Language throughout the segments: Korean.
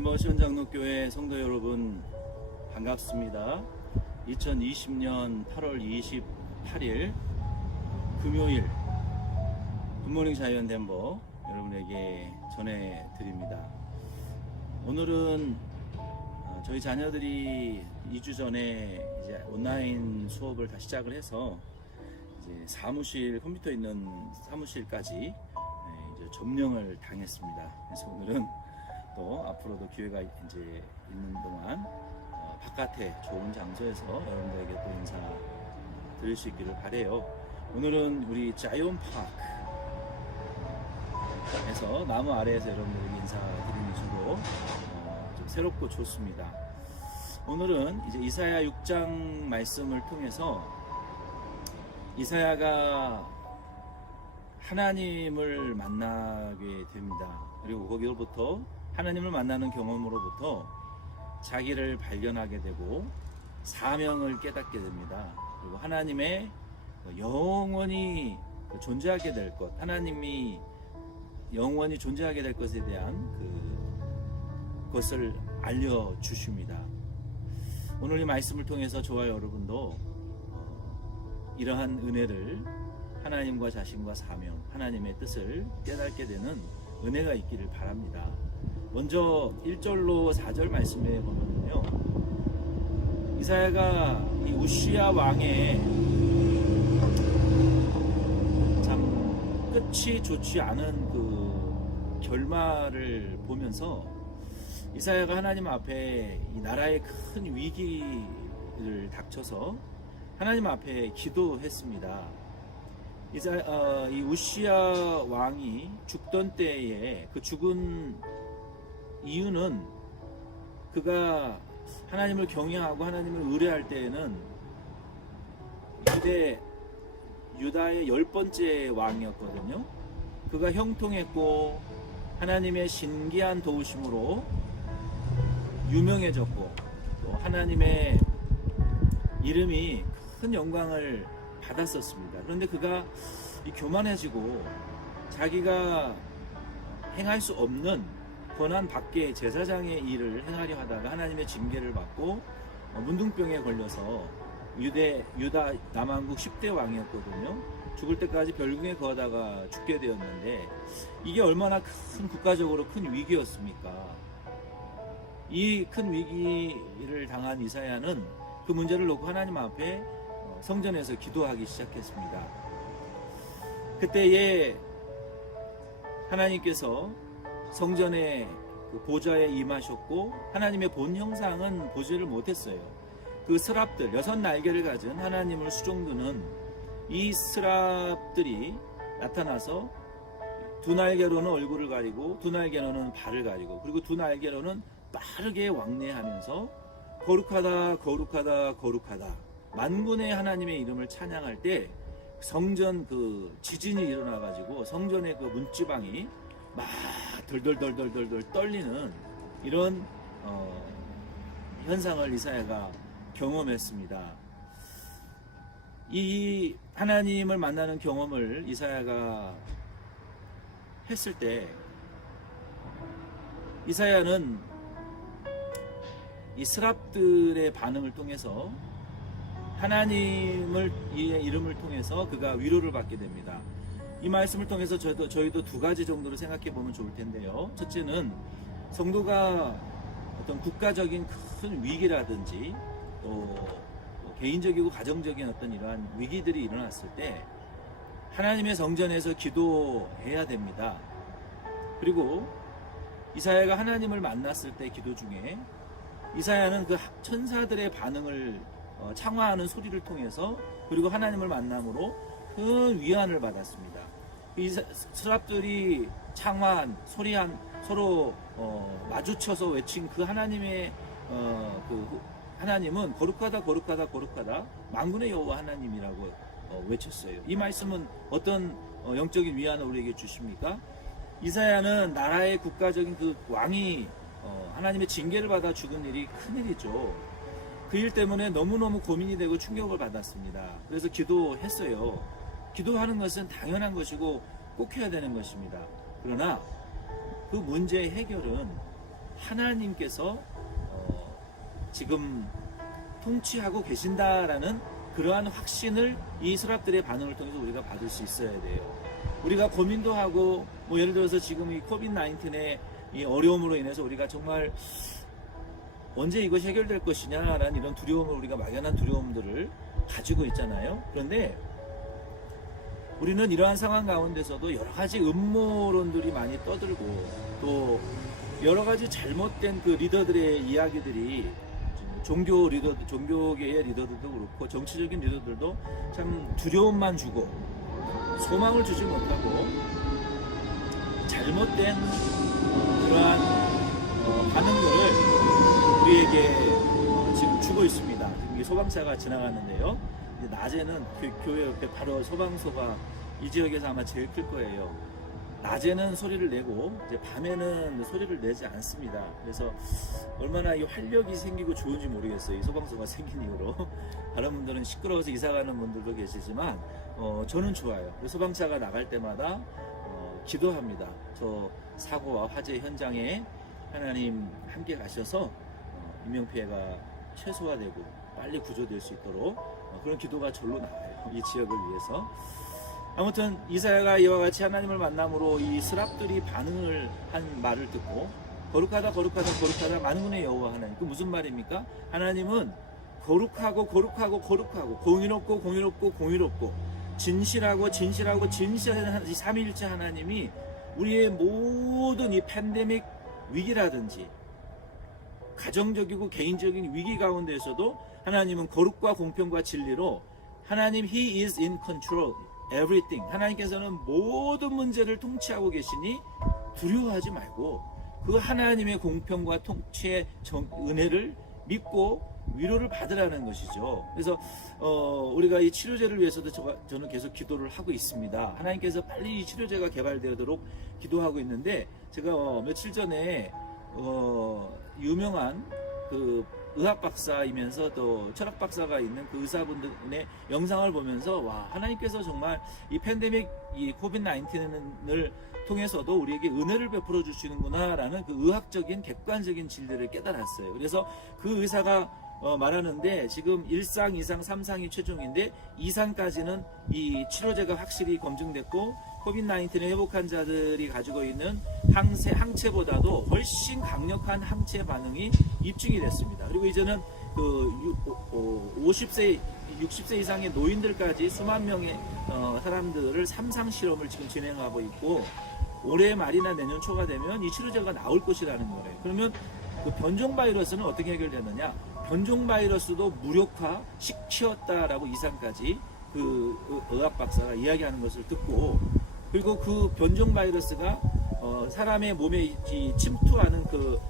덴버 시원장로교회 성도 여러분 반갑습니다. 2020년 8월 28일 금요일 굿모닝 자이언 덴버 여러분에게 전해드립니다. 오늘은 저희 자녀들이 2주 전에 이제 온라인 수업을 다시 시작을 해서 이제 사무실, 컴퓨터 있는 사무실까지 이제 점령을 당했습니다. 그래서 오늘은 또 앞으로도 기회가 이제 있는 동안 바깥에 좋은 장소에서 여러분들에게 또 인사 드릴 수 있기를 바래요. 오늘은 우리 자이언 파크에서 나무 아래에서 여러분들에게 인사드리는 주로 좀 새롭고 좋습니다. 오늘은 이제 이사야 6장 말씀을 통해서 이사야가 하나님을 만나게 됩니다. 그리고 거기로부터 하나님을 만나는 경험으로부터 자기를 발견하게 되고 사명을 깨닫게 됩니다. 그리고 하나님의 영원히 존재하게 될 것, 하나님이 영원히 존재하게 될 것에 대한 그것을 알려주십니다. 오늘 이 말씀을 통해서 저와 여러분도 이러한 은혜를 하나님과 자신과 사명, 하나님의 뜻을 깨닫게 되는 은혜가 있기를 바랍니다. 먼저 1절로 4절 말씀에 보면요, 이사야가 이 우시야 왕의 참 끝이 좋지 않은 그 결말을 보면서 이사야가 하나님 앞에 이 나라의 큰 위기를 닥쳐서 하나님 앞에 기도했습니다. 이 우시야 왕이 죽던 때에 그 죽은 이유는 그가 하나님을 경외하고 하나님을 의뢰할 때에는 유다의 10번째 왕이었거든요. 그가 형통했고 하나님의 신기한 도우심으로 유명해졌고 또 하나님의 이름이 큰 영광을 받았었습니다. 그런데 그가 교만해지고 자기가 행할 수 없는 권한 밖의 제사장의 일을 행하려 하다가 하나님의 징계를 받고 문둥병에 걸려서 유다 남왕국 10대 왕이었거든요. 죽을 때까지 별궁에 거하다가 죽게 되었는데 이게 얼마나 큰 국가적으로 큰 위기였습니까? 이 큰 위기를 당한 이사야는 그 문제를 놓고 하나님 앞에 성전에서 기도하기 시작했습니다. 그때에 하나님께서 성전의 그 보좌에 임하셨고 하나님의 본 형상은 보지를 못했어요. 그 스랍들, 6날개를 가진 하나님을 수종드는 이 스랍들이 나타나서 2날개로는 얼굴을 가리고 2날개로는 발을 가리고 그리고 2날개로는 빠르게 왕래하면서 거룩하다 거룩하다 거룩하다 만군의 하나님의 이름을 찬양할 때 성전 그 지진이 일어나가지고 성전의 그 문지방이 막 덜덜덜덜덜 떨리는 이런 현상을 이사야가 경험했습니다. 이 하나님을 만나는 경험을 이사야가 했을 때 이사야는 이 스랍들의 반응을 통해서 하나님의 이름을 통해서 그가 위로를 받게 됩니다. 이 말씀을 통해서 저희도 2가지 정도로 생각해 보면 좋을 텐데요. 첫째는 성도가 어떤 국가적인 큰 위기라든지 또 개인적이고 가정적인 어떤 이러한 위기들이 일어났을 때 하나님의 성전에서 기도해야 됩니다. 그리고 이사야가 하나님을 만났을 때 기도 중에 이사야는 그 천사들의 반응을 창화하는 소리를 통해서 그리고 하나님을 만남으로 큰 위안을 받았습니다. 이 스랍들이 창화한 소리한 서로 마주쳐서 외친 그 하나님의 그 하나님은 거룩하다 거룩하다 거룩하다 만군의 여호와 하나님이라고 외쳤어요. 이 말씀은 어떤 영적인 위안을 우리에게 주십니까? 이사야는 나라의 국가적인 그 왕이 하나님의 징계를 받아 죽은 일이 큰일이죠. 그 일 때문에 너무너무 고민이 되고 충격을 받았습니다. 그래서 기도했어요. 기도하는 것은 당연한 것이고 꼭 해야 되는 것입니다. 그러나 그 문제의 해결은 하나님께서 지금 통치하고 계신다라는 그러한 확신을 이 서랍들의 반응을 통해서 우리가 받을 수 있어야 돼요. 우리가 고민도 하고 뭐 예를 들어서 지금 이 코비드 19의 이 어려움으로 인해서 우리가 정말 언제 이것이 해결될 것이냐라는 이런 두려움을 우리가 막연한 두려움들을 가지고 있잖아요. 그런데 우리는 이러한 상황 가운데서도 여러 가지 음모론들이 많이 떠들고 또 여러 가지 잘못된 그 리더들의 이야기들이 종교 리더들, 종교계의 리더들도 그렇고 정치적인 리더들도 참 두려움만 주고 소망을 주지 못하고 잘못된 그러한 반응들을 우리에게 지금 주고 있습니다. 지금 소방차가 지나가는데요. 낮에는 교회 옆에 바로 소방서가 이 지역에서 아마 제일 클 거예요. 낮에는 소리를 내고 이제 밤에는 소리를 내지 않습니다. 그래서 얼마나 이 활력이 생기고 좋은지 모르겠어요. 이 소방서가 생긴 이후로. 다른 분들은 시끄러워서 이사가는 분들도 계시지만 저는 좋아요. 소방차가 나갈 때마다 기도합니다. 저 사고와 화재 현장에 하나님 함께 가셔서 인명피해가 최소화되고 빨리 구조될 수 있도록 그런 기도가 절로 나와요. 이 지역을 위해서. 아무튼 이사야가 이와 같이 하나님을 만남으로 이 스랍들이 반응을 한 말을 듣고 거룩하다 거룩하다 거룩하다 만군의 여호와 하나님. 그 무슨 말입니까? 하나님은 거룩하고 거룩하고 거룩하고 공의롭고 공의롭고 공의롭고 진실하고 진실하고 진실한 이 삼위일체 하나님이 우리의 모든 이 팬데믹 위기라든지 가정적이고 개인적인 위기 가운데에서도 하나님은 거룩과 공평과 진리로 하나님 He is in control everything. 하나님께서는 모든 문제를 통치하고 계시니 두려워하지 말고 그 하나님의 공평과 통치의 은혜를 믿고 위로를 받으라는 것이죠. 그래서 우리가 이 치료제를 위해서도 저는 계속 기도를 하고 있습니다. 하나님께서 빨리 이 치료제가 개발되도록 기도하고 있는데 제가 며칠 전에 유명한 그 의학 박사이면서 또 철학 박사가 있는 그 의사분들의 영상을 보면서 와, 하나님께서 정말 이 팬데믹 이 코비드 19을 통해서도 우리에게 은혜를 베풀어 주시는구나라는 그 의학적인 객관적인 진리를 깨달았어요. 그래서 그 의사가 말하는데 지금 1상, 2상, 3상이 최종인데 2상까지는 이 치료제가 확실히 검증됐고 코비드 19의 회복한 자들이 가지고 있는 항체보다도 훨씬 강력한 항체 반응이 입증이 됐습니다. 그리고 이제는 그 50세, 60세 이상의 노인들까지 수만 명의 사람들을 3상 실험을 지금 진행하고 있고 올해 말이나 내년 초가 되면 이 치료제가 나올 것이라는 거예요. 그러면 그 변종 바이러스는 어떻게 해결되느냐? 변종 바이러스도 무력화 시켰다라고 이상까지 그 의학 박사가 이야기하는 것을 듣고 그리고 그 변종 바이러스가 사람의 몸에 침투하는 그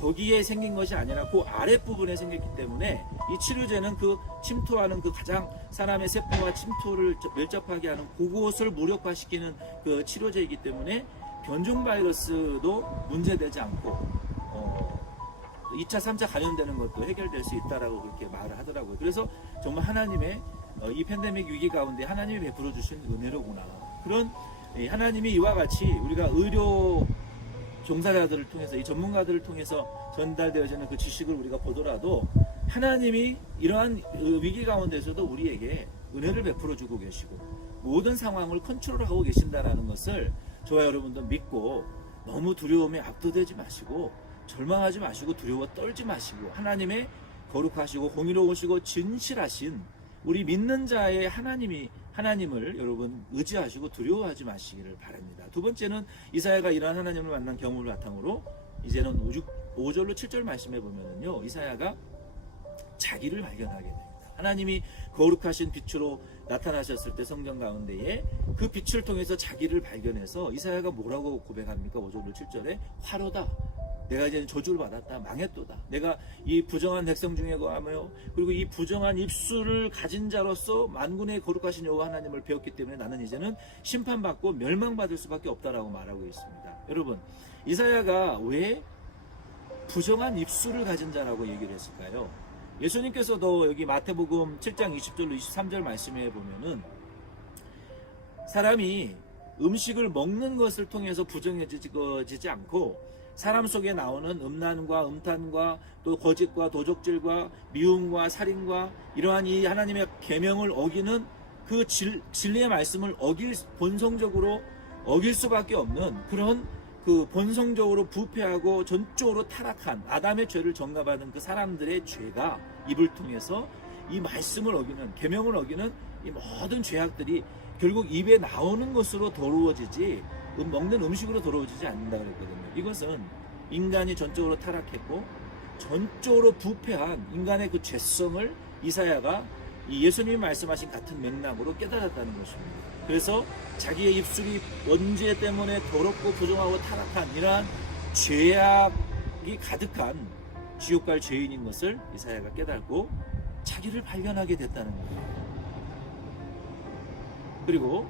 거기에 생긴 것이 아니라 그 아랫부분에 생겼기 때문에 이 치료제는 그 침투하는 그 가장 사람의 세포와 침투를 밀접하게 하는 그곳을 무력화시키는 그 치료제이기 때문에 변종 바이러스도 문제되지 않고 2차, 3차 감염되는 것도 해결될 수 있다라고 그렇게 말을 하더라고요. 그래서 정말 하나님의 이 팬데믹 위기 가운데 하나님이 베풀어 주신 은혜로구나. 그런 하나님이 이와 같이 우리가 의료 종사자들을 통해서 이 전문가들을 통해서 전달되어지는 그 지식을 우리가 보더라도 하나님이 이러한 위기 가운데서도 우리에게 은혜를 베풀어 주고 계시고 모든 상황을 컨트롤하고 계신다라는 것을 저와 여러분도 믿고 너무 두려움에 압도되지 마시고 절망하지 마시고 두려워 떨지 마시고 하나님의 거룩하시고 공의로우시고 진실하신 우리 믿는 자의 하나님을 여러분 의지하시고 두려워하지 마시기를 바랍니다. 두 번째는 이사야가 이러한 하나님을 만난 경험을 바탕으로 이제는 5절로 7절 말씀해 보면은요, 이사야가 자기를 발견하게 됩니다. 하나님이 거룩하신 빛으로 나타나셨을 때 성경 가운데에 그 빛을 통해서 자기를 발견해서 이사야가 뭐라고 고백합니까? 5절로 7절에 화로다. 내가 이제 저주를 받았다. 망했도다. 내가 이 부정한 백성 중에 거하며 그리고 이 부정한 입술을 가진 자로서 만군의 거룩하신 여호와 하나님을 배웠기 때문에 나는 이제는 심판받고 멸망받을 수밖에 없다라고 말하고 있습니다. 여러분, 이사야가 왜 부정한 입술을 가진 자라고 얘기를 했을까요? 예수님께서도 여기 마태복음 7장 20절로 23절 말씀에 보면은 사람이 음식을 먹는 것을 통해서 부정해지지 않고 사람 속에 나오는 음란과 음탄과 또 거짓과 도적질과 미움과 살인과 이러한 이 하나님의 계명을 어기는 그 진리의 말씀을 본성적으로 어길 수밖에 없는 그런 그 본성적으로 부패하고 전적으로 타락한 아담의 죄를 전가받은 그 사람들의 죄가 입을 통해서 이 말씀을 어기는 계명을 어기는 이 모든 죄악들이 결국 입에 나오는 것으로 더러워지지 먹는 음식으로 더러워지지 않는다 그랬거든요. 이것은 인간이 전적으로 타락했고 전적으로 부패한 인간의 그 죄성을 이사야가 이 예수님이 말씀하신 같은 맥락으로 깨달았다는 것입니다. 그래서 자기의 입술이 원죄 때문에 더럽고 부정하고 타락한 이러한 죄악이 가득한 지옥 갈 죄인인 것을 이사야가 깨닫고 자기를 발견하게 됐다는 거예요. 그리고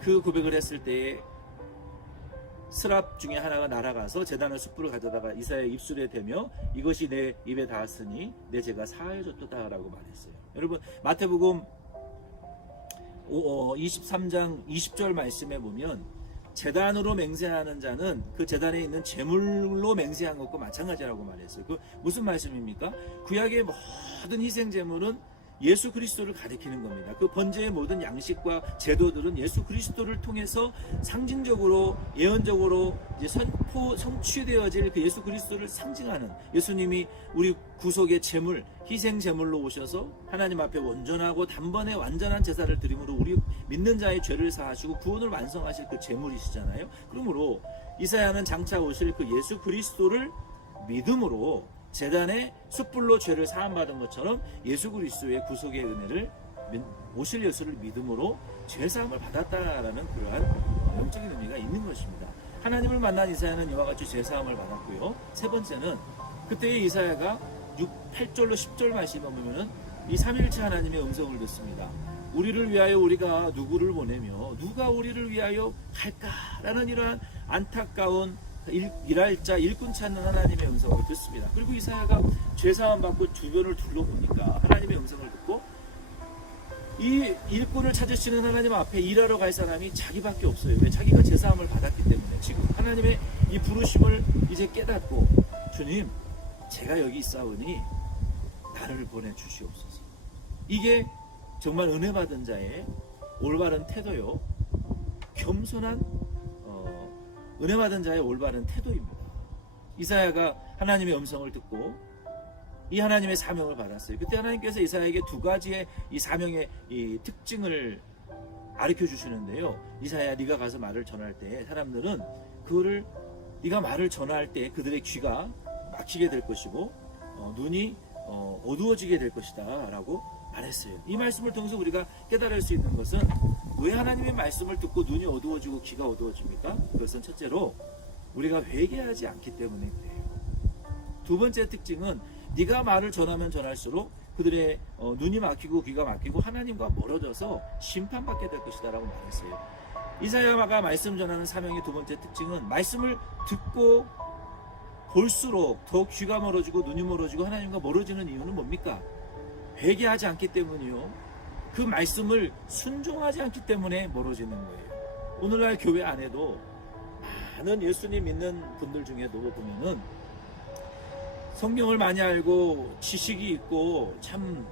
그 고백을 했을 때에 스랍 중에 하나가 날아가서 제단의 숯불을 가져다가 이사야의 입술에 대며 이것이 내 입에 닿았으니 내 죄가 사하여졌도다 라고 말했어요. 여러분 마태복음 23장 20절 말씀에 보면 제단으로 맹세하는 자는 그 제단에 있는 제물로 맹세한 것과 마찬가지라고 말했어요. 그 무슨 말씀입니까? 구약의 모든 희생 제물은 예수 그리스도를 가리키는 겁니다. 그 번제의 모든 양식과 제도들은 예수 그리스도를 통해서 상징적으로 예언적으로 이제 성취되어질 그 예수 그리스도를 상징하는 예수님이 우리 구속의 제물, 희생 제물로 오셔서 하나님 앞에 온전하고 단번에 완전한 제사를 드림으로 우리 믿는 자의 죄를 사하시고 구원을 완성하실 그 제물이시잖아요. 그러므로 이사야는 장차 오실 그 예수 그리스도를 믿음으로 제단에 숯불로 죄를 사함받은 것처럼 예수 그리스도의 구속의 은혜를 오실 예수를 믿음으로 죄사함을 받았다라는 그러한 영적인 의미가 있는 것입니다. 하나님을 만난 이사야는 이와 같이 죄사함을 받았고요. 세 번째는 그때의 이사야가 8절로 10절 말씀에 보면은 이 삼위일체 하나님의 음성을 듣습니다. 우리를 위하여 우리가 누구를 보내며 누가 우리를 위하여 갈까라는 이러한 안타까운 일할 자 일꾼 찾는 하나님의 음성을 듣습니다. 그리고 이사야가 죄사함 받고 주변을 둘러보니까 하나님의 음성을 듣고 이 일꾼을 찾으시는 하나님 앞에 일하러 갈 사람이 자기밖에 없어요. 왜? 자기가 죄사함을 받았기 때문에. 지금 하나님의 이 부르심을 이제 깨닫고 주님 제가 여기 있사오니 나를 보내주시옵소서. 이게 정말 은혜 받은 자의 올바른 태도요, 겸손한 은혜 받은 자의 올바른 태도입니다. 이사야가 하나님의 음성을 듣고 이 하나님의 사명을 받았어요. 그때 하나님께서 이사야에게 두 가지의 이 사명의 이 특징을 가르쳐 주시는데요. 이사야 네가 가서 말을 전할 때 사람들은 그거를 네가 말을 전할 때 그들의 귀가 막히게 될 것이고 눈이 어두워지게 될 것이다 라고 말했어요. 이 말씀을 통해서 우리가 깨달을 수 있는 것은 왜 하나님의 말씀을 듣고 눈이 어두워지고 귀가 어두워집니까? 그것은 첫째로 우리가 회개하지 않기 때문에 그래요. 두 번째 특징은 네가 말을 전하면 전할수록 그들의 눈이 막히고 귀가 막히고 하나님과 멀어져서 심판받게 될 것이다 라고 말했어요. 이사야가 말씀 전하는 사명의 두 번째 특징은 말씀을 듣고 볼수록 더 귀가 멀어지고 눈이 멀어지고 하나님과 멀어지는 이유는 뭡니까? 회개하지 않기 때문이요. 그 말씀을 순종하지 않기 때문에 멀어지는 거예요. 오늘날 교회 안에도 많은 예수님 믿는 분들 중에도 보면은 성경을 많이 알고 지식이 있고 참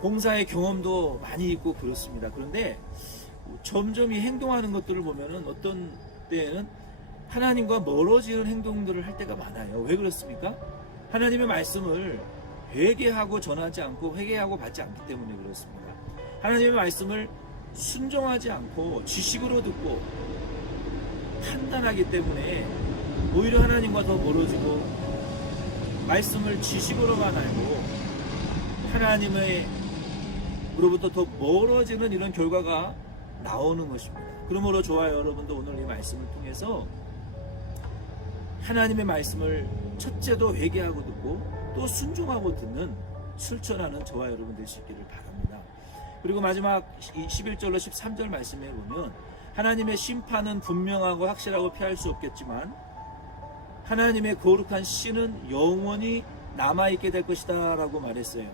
봉사의 경험도 많이 있고 그렇습니다. 그런데 점점 이 행동하는 것들을 보면은 어떤 때에는 하나님과 멀어지는 행동들을 할 때가 많아요. 왜 그렇습니까? 하나님의 말씀을 회개하고 전하지 않고 회개하고 받지 않기 때문에 그렇습니다. 하나님의 말씀을 순종하지 않고 지식으로 듣고 판단하기 때문에 오히려 하나님과 더 멀어지고 말씀을 지식으로만 알고 하나님으로부터 더 멀어지는 이런 결과가 나오는 것입니다. 그러므로 좋아요 여러분도 오늘 이 말씀을 통해서 하나님의 말씀을 첫째도 회개하고 듣고 또 순종하고 듣는 실천하는 저와 여러분 되시기를 바랍니다. 그리고 마지막 11절로 13절 말씀에 보면 하나님의 심판은 분명하고 확실하고 피할 수 없겠지만 하나님의 거룩한 씨는 영원히 남아있게 될 것이다 라고 말했어요.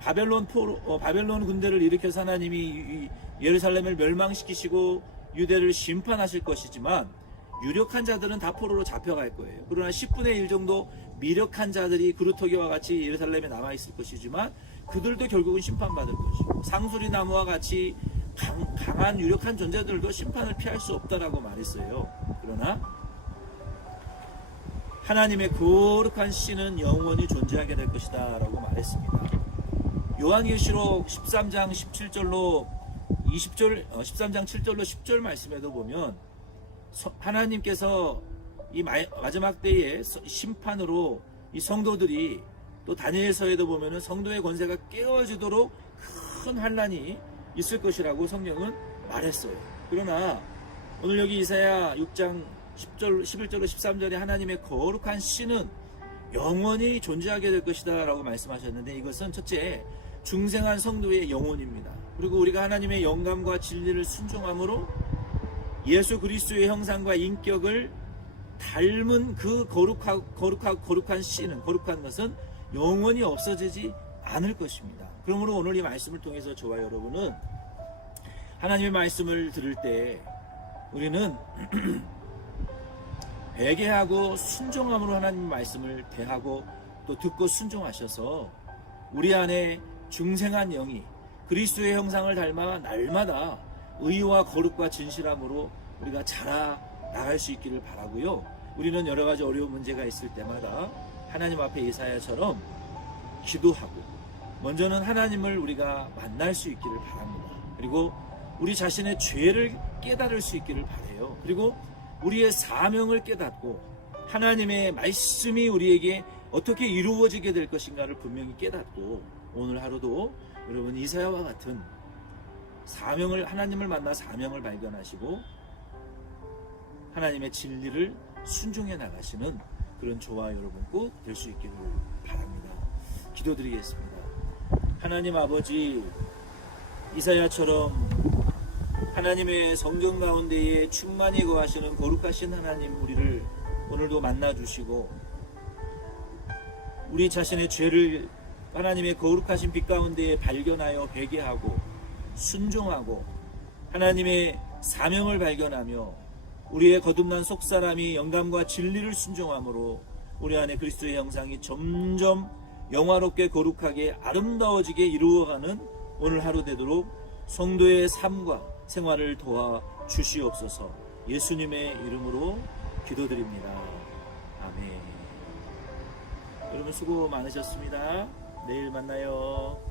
바벨론 군대를 일으켜서 하나님이 예루살렘을 멸망시키시고 유대를 심판하실 것이지만 유력한 자들은 다 포로로 잡혀갈 거예요. 그러나 10분의 1 정도 미력한 자들이 그루터기와 같이 예루살렘에 남아있을 것이지만 그들도 결국은 심판받을 것이고, 상수리 나무와 같이 강한 유력한 존재들도 심판을 피할 수 없다라고 말했어요. 그러나 하나님의 거룩한 씨는 영원히 존재하게 될 것이다 라고 말했습니다. 요한계시록 13장 17절로 13장 7절로 10절 말씀에도 보면 하나님께서 이 마지막 때의 심판으로 이 성도들이, 또 다니엘서에도 보면은 성도의 권세가 깨어지도록 큰 환난이 있을 것이라고 성경은 말했어요. 그러나 오늘 여기 이사야 6장 11절로 13절에 하나님의 거룩한 씨는 영원히 존재하게 될 것이다 라고 말씀하셨는데, 이것은 첫째, 중생한 성도의 영혼입니다. 그리고 우리가 하나님의 영감과 진리를 순종함으로 예수 그리스도의 형상과 인격을 닮은 그 거룩한 씨는, 거룩한 것은 영원히 없어지지 않을 것입니다. 그러므로 오늘 이 말씀을 통해서 저와 여러분은 하나님의 말씀을 들을 때 우리는 회개하고 순종함으로 하나님의 말씀을 대하고 또 듣고 순종하셔서 우리 안에 중생한 영이 그리스도의 형상을 닮아 날마다 의와 거룩과 진실함으로 우리가 자라나갈 수 있기를 바라고요. 우리는 여러 가지 어려운 문제가 있을 때마다 하나님 앞에 이사야처럼 기도하고 먼저는 하나님을 우리가 만날 수 있기를 바랍니다. 그리고 우리 자신의 죄를 깨달을 수 있기를 바라요. 그리고 우리의 사명을 깨닫고 하나님의 말씀이 우리에게 어떻게 이루어지게 될 것인가를 분명히 깨닫고, 오늘 하루도 여러분 이사야와 같은 사명을, 하나님을 만나 사명을 발견하시고 하나님의 진리를 순종해 나가시는 그런 저와 여러분 꼭 될 수 있기를 바랍니다. 기도드리겠습니다. 하나님 아버지, 이사야처럼 하나님의 성경 가운데에 충만히 거하시는 거룩하신 하나님, 우리를 오늘도 만나주시고 우리 자신의 죄를 하나님의 거룩하신 빛 가운데에 발견하여 회개하고 순종하고 하나님의 사명을 발견하며 우리의 거듭난 속사람이 영감과 진리를 순종함으로 우리 안에 그리스도의 형상이 점점 영화롭게 거룩하게 아름다워지게 이루어가는 오늘 하루 되도록 성도의 삶과 생활을 도와 주시옵소서. 예수님의 이름으로 기도드립니다. 아멘. 여러분 수고 많으셨습니다. 내일 만나요.